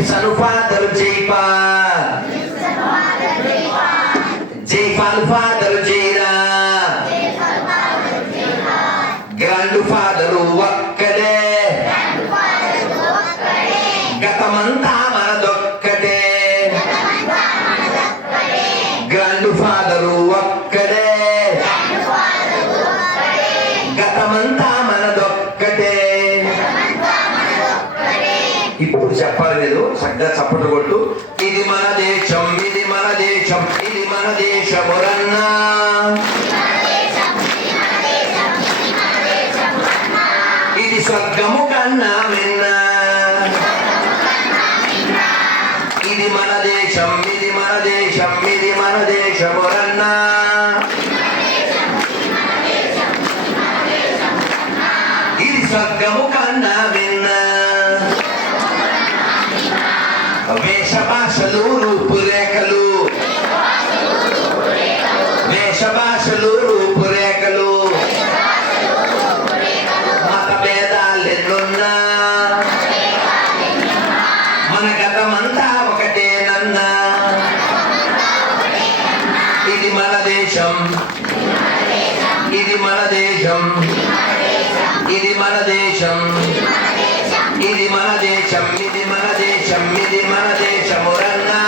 Gibson father Jaipal father Jaira grand father ఒక్కడే గతమంతా మనదొక్కటే grand father ఒక్కడే గతమంతా మనదొక్కటే. ఇప్పుడు చెప్పాలి లేదు చక్కగా చప్పట్లు కొట్టు. ఇది మన దేశం ఇది మన దేశం ఇది మన దేశమురన్నా ఇది స్వర్గము కన్నా మిన్నా ఇది మన దేశం ఇది మన దేశం ఇది మన దేశమురన్నా ఇది స్వర్గము కన్నా మిన్నా. వేష భాషలు రూపురేఖలు వేష భాషలు రూపురేఖలు మత భేదాలెన్నున్నా మన గతమంతా ఒకటేనన్నా ఇది మన దేశం ఇది మన దేశం ఇది మన దేశం ఇది మన దేశం ఇది మన దేశం ఇది మన దేశమురన్నా